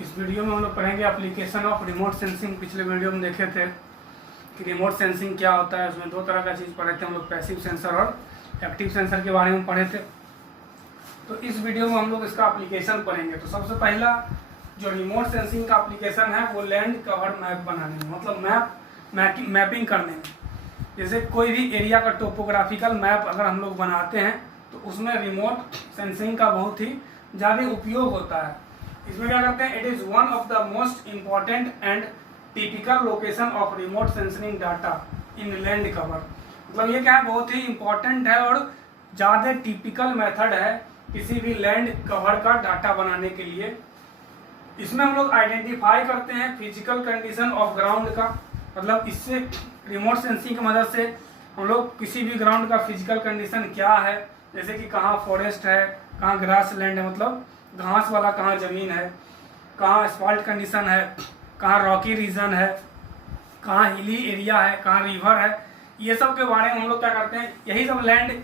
इस वीडियो में हम लोग पढ़ेंगे एप्लीकेशन ऑफ रिमोट सेंसिंग। पिछले वीडियो में देखे थे कि रिमोट सेंसिंग क्या होता है। उसमें दो तरह का चीज़ पढ़े थे हम लोग, पैसिव सेंसर और एक्टिव सेंसर के बारे में पढ़े थे। तो इस वीडियो में हम लोग इसका एप्लीकेशन पढ़ेंगे। तो सबसे पहला जो रिमोट सेंसिंग का एप्लीकेशन है वो लैंड कवर मैप बनाने में, मतलब मैपिंग करने में। जैसे कोई भी एरिया का टोपोग्राफिकल मैप अगर हम लोग बनाते हैं तो उसमें रिमोट सेंसिंग का बहुत ही ज़्यादा उपयोग होता है। इसमें क्या करते हैं, it is one of the most important and typical location of remote sensing data in land cover. मतलब ये क्या है, बहुत ही इम्पॉर्टेंट है और ज़्यादा टिपिकल मेथड है किसी भी लैंड कवर का डाटा बनाने के लिए। इसमें हम लोग आइडेंटिफाई करते हैं फिजिकल कंडीशन ऑफ ग्राउंड का, मतलब इससे रिमोट सेंसिंग की मदद से हम लोग किसी भी ग्राउंड का फिजिकल कंडीशन क्या है, जैसे कि कहाँ फॉरेस्ट है, कहाँ ग्रास लैंड है, मतलब घास वाला कहाँ ज़मीन है, कहाँ एस्फाल्ट कंडीशन है, कहाँ रॉकी रीजन है, कहाँ हिली एरिया है, कहाँ रिवर है, ये सब के बारे में हम लोग क्या करते हैं, यही सब लैंड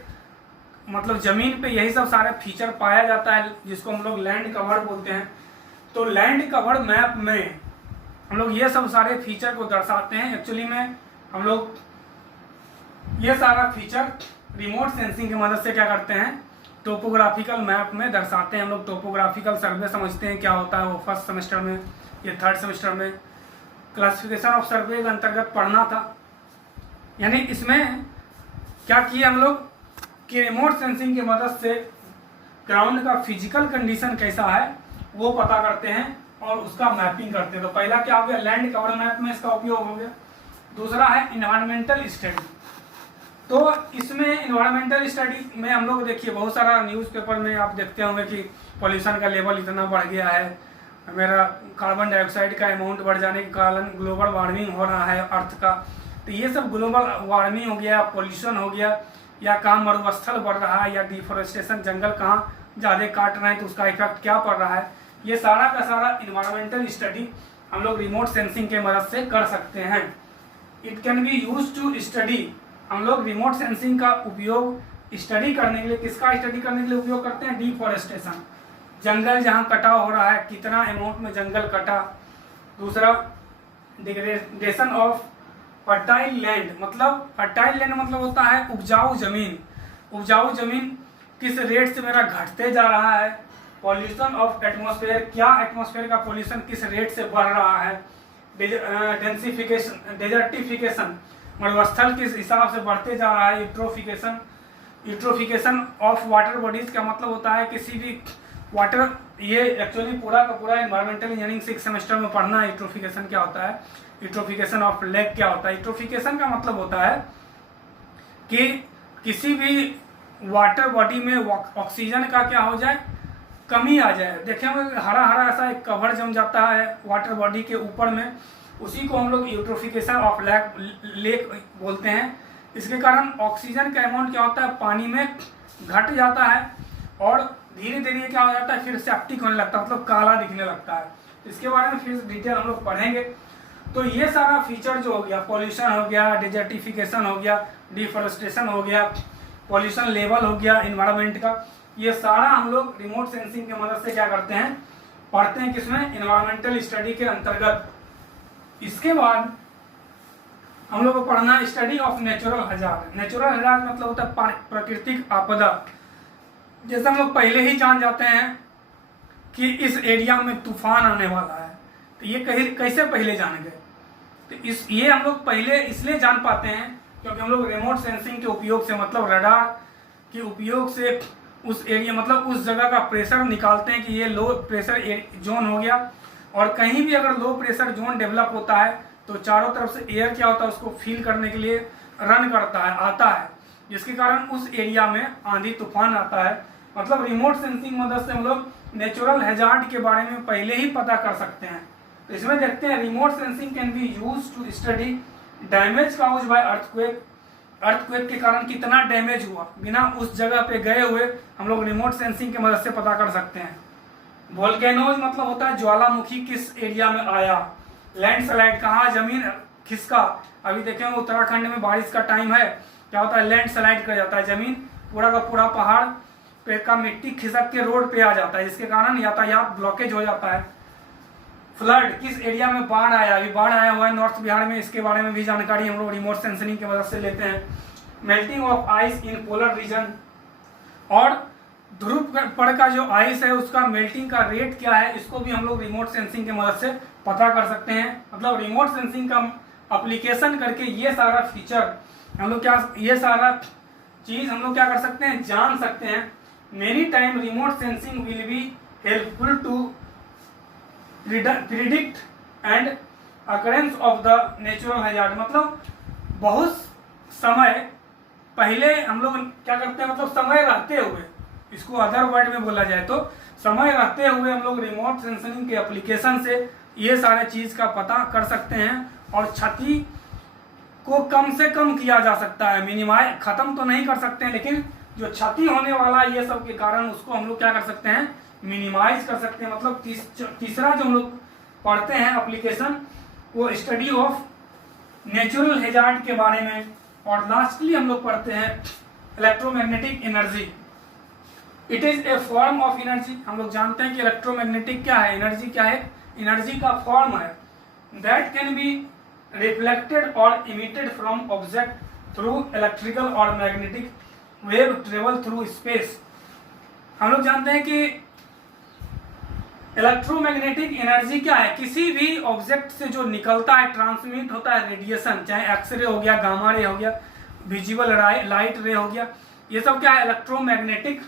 मतलब ज़मीन पे यही सब सारे फीचर पाया जाता है जिसको हम लोग लैंड कवर बोलते हैं। तो लैंड कवर मैप में हम लोग ये सब सारे फीचर को दर्शाते हैं। एक्चुअली में हम लोग ये सारा फीचर रिमोट सेंसिंग की मदद से क्या करते हैं, टोपोग्राफिकल मैप में दर्शाते हैं। हम लोग टोपोग्राफिकल सर्वे समझते हैं क्या होता है, वो फर्स्ट सेमेस्टर में या थर्ड सेमेस्टर में क्लासिफिकेशन ऑफ सर्वे के अंतर्गत पढ़ना था। यानी इसमें क्या किया हम लोग कि रिमोट सेंसिंग की मदद से ग्राउंड का फिजिकल कंडीशन कैसा है वो पता करते हैं और उसका मैपिंग करते हैं। तो पहला क्या हो गया, लैंड कवर मैप में इसका उपयोग हो गया। दूसरा है इन्वायरमेंटल स्टडी। तो इसमें इन्वायरमेंटल स्टडी में हम लोग देखिए बहुत सारा न्यूज़पेपर में आप देखते होंगे कि पॉल्यूशन का लेवल इतना बढ़ गया है, मेरा कार्बन डाइऑक्साइड का अमाउंट बढ़ जाने के कारण ग्लोबल वार्मिंग हो रहा है अर्थ का। तो ये सब ग्लोबल वार्मिंग हो गया, पॉल्यूशन हो गया, या कहाँ मरुस्थल बढ़ रहा है, या डिफोरेस्टेशन, जंगल कहाँ ज़्यादा काट रहे हैं तो उसका इफेक्ट क्या पड़ रहा है, ये सारा का सारा इन्वायरमेंटल स्टडी हम लोग रिमोट सेंसिंग के मदद से कर सकते हैं। It can be use to study. हम लोग रिमोट सेंसिंग का उपयोग स्टडी करने के लिए, किसका स्टडी करने के लिए उपयोग करते हैं, डिफोरेस्टेशन, जंगल जहाँ कटाव हो रहा है, कितना अमाउंट में जंगल कटा। दूसरा डिग्रेडेशन ऑफ फर्टाइल लैंड, मतलब फर्टाइल लैंड मतलब होता है उपजाऊ जमीन। उपजाऊ जमीन किस रेट से मेरा घटते जा रहा है। पॉल्यूशन ऑफ एटमॉस्फेयर, क्या एटमॉस्फेयर का पॉल्यूशन किस रेट से बढ़ रहा है। डेंसिफिकेशन, डेजर्टिफिकेशन, मरुस्थल किस हिसाब से बढ़ते जा रहा है। Eutrophication, eutrophication of water bodies का मतलब होता है किसी भी वाटर, ये एक्चुअली पूरा का पूरा एनवायरमेंटल इंजीनियरिंग 6 सेमेस्टर में पढ़ना है। यूट्रोफिकेशन क्या होता है, यूट्रोफिकेशन ऑफ लेक क्या होता है। यूट्रोफिकेशन का मतलब होता है कि किसी भी वाटर बॉडी में ऑक्सीजन का क्या हो जाए, कमी आ जाए। देखें हरा हरा ऐसा एक कवर जम जाता है वाटर बॉडी के ऊपर में, उसी को हम लोग यूट्रोफिकेशन ऑफ लेक बोलते हैं। इसके कारण ऑक्सीजन का अमाउंट क्या होता है, पानी में घट जाता है और धीरे धीरे क्या हो जाता है, फिर सेप्टिक होने लगता है, मतलब काला दिखने लगता है। इसके बारे में फिर डिटेल हम लोग पढ़ेंगे। तो ये सारा फीचर जो हो गया, पॉल्यूशन हो गया, डेजर्टिफिकेशन हो गया, डिफॉरेस्टेशन हो गया, पॉल्यूशन लेवल हो गया एनवायरनमेंट का, ये सारा हम लोग रिमोट सेंसिंग की मदद से क्या करते हैं, पढ़ते हैं। किसमें, एनवायरमेंटल स्टडी के अंतर्गत। इसके बाद हम लोग को पढ़ना study of natural hazard. Natural hazard मतलब होता है प्राकृतिक आपदा। जैसे हम लोग पहले ही जान जाते हैं कि इस एरिया में तूफान आने वाला है, तो ये कैसे पहले जान गए, तो ये हम लोग पहले इसलिए जान पाते हैं क्योंकि हम लोग रिमोट सेंसिंग के उपयोग से, मतलब रडार के उपयोग से उस एरिया, मतलब उस जगह का प्रेशर निकालते हैं कि ये लो प्रेशर जोन हो गया। और कहीं भी अगर लो प्रेशर जोन डेवलप होता है तो चारों तरफ से एयर क्या होता है, उसको फील करने के लिए रन करता है, आता है, जिसके कारण उस एरिया में आंधी तूफान आता है। मतलब रिमोट सेंसिंग मदद से हम लोग नेचुरल हैजार्ड के बारे में पहले ही पता कर सकते हैं। तो इसमें देखते हैं, remote sensing can be use to study damage cause by earthquake. Earthquake के कारण कितना डैमेज हुआ, बिना उस जगह पे गए हुए हम लोग रिमोट सेंसिंग की मदद से पता कर सकते हैं। वोल्केनोज मतलब होता है ज्वालामुखी किस एरिया में आया। लैंडस्लाइड, कहाँ जमीन खिसका। अभी देखेंगे उत्तराखंड में बारिश का टाइम है, क्या होता है, लैंडस्लाइड कर जाता है, जमीन पूरा का पूरा पहाड़ पे का मिट्टी खिसक के रोड पे आ जाता है, जिसके कारण यातायात ब्लॉकेज हो जाता है। फ्लड, किस एरिया में बाढ़ आया, अभी बाढ़ आया हुआ है नॉर्थ बिहार में, इसके बारे में भी जानकारी हम लोग रिमोट सेंसिंग की मदद से लेते हैं। Melting of ice in polar region, और ध्रुव पर का जो आइस है उसका मेल्टिंग का रेट क्या है, इसको भी हम लोग रिमोट सेंसिंग की मदद से पता कर सकते हैं। मतलब रिमोट सेंसिंग का एप्लीकेशन करके ये सारा फीचर हम लोग क्या, ये सारा चीज हम लोग क्या कर सकते हैं, जान सकते हैं। Many time remote sensing will be helpful to predict and occurrence of the natural hazard. मतलब बहुत समय पहले हम लोग क्या करते हैं, मतलब समय रहते हुए, इसको अदर वर्ड में बोला जाए तो समय रहते हुए हम लोग रिमोट सेंसिंग के एप्लीकेशन से ये सारे चीज का पता कर सकते हैं, और क्षति को कम से कम किया जा सकता है, मिनिमाइज, खत्म तो नहीं कर सकते हैं, लेकिन जो क्षति होने वाला ये सब के कारण उसको हम लोग क्या कर सकते हैं, मिनिमाइज कर सकते हैं। मतलब तीसरा जो हम लोग पढ़ते हैं एप्लीकेशन, वो स्टडी ऑफ नेचुरल हैजार्ड के बारे में, और लास्टली हम लोग पढ़ते हैं electromagnetic energy. It is a form of energy. हम लोग जानते हैं कि इलेक्ट्रोमैग्नेटिक क्या है, एनर्जी क्या है, एनर्जी का फॉर्म है दैट कैन बी रिफ्लेक्टेड और emitted from object through electrical और magnetic wave travel through space. हम लोग जानते हैं कि इलेक्ट्रोमैग्नेटिक एनर्जी क्या है, किसी भी ऑब्जेक्ट से जो निकलता है, ट्रांसमिट होता है रेडिएशन, चाहे एक्सरे हो गया, गामा रे हो गया, विजिबल लाइट रे हो गया, ये सब क्या है, इलेक्ट्रोमैग्नेटिक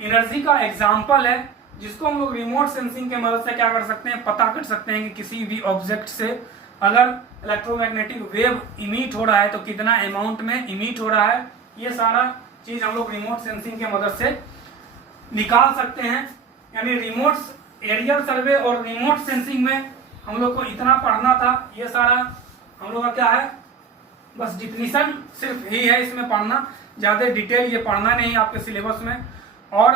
एनर्जी का एग्जाम्पल है, जिसको हम लोग रिमोट सेंसिंग के मदद से क्या कर सकते हैं, पता कर सकते हैं कि किसी भी ऑब्जेक्ट से अगर इलेक्ट्रोमैग्नेटिक वेव इमिट हो रहा है तो कितना अमाउंट में इमिट हो रहा है। ये सारा चीज हम लोग रिमोट सेंसिंग के मदद से निकाल सकते हैं। यानी रिमोट एरियल सर्वे और रिमोट सेंसिंग में हम लोग को इतना पढ़ना था। ये सारा हम लोग का क्या है, बस डिफिनीशन सिर्फ ही है इसमें पढ़ना, ज़्यादा डिटेल ये पढ़ना नहीं है आपके सिलेबस में। और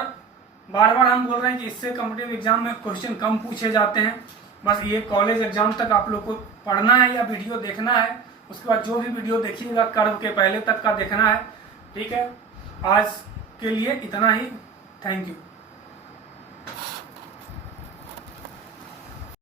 बार बार हम बोल रहे हैं कि इससे कॉम्पिटिटिव एग्जाम में क्वेश्चन कम पूछे जाते हैं। बस ये कॉलेज एग्जाम तक आप लोग को पढ़ना है या वीडियो देखना है, उसके बाद जो भी वीडियो देखिएगा कर्व के पहले तक का देखना है। ठीक है, आज के लिए इतना ही। Thank you.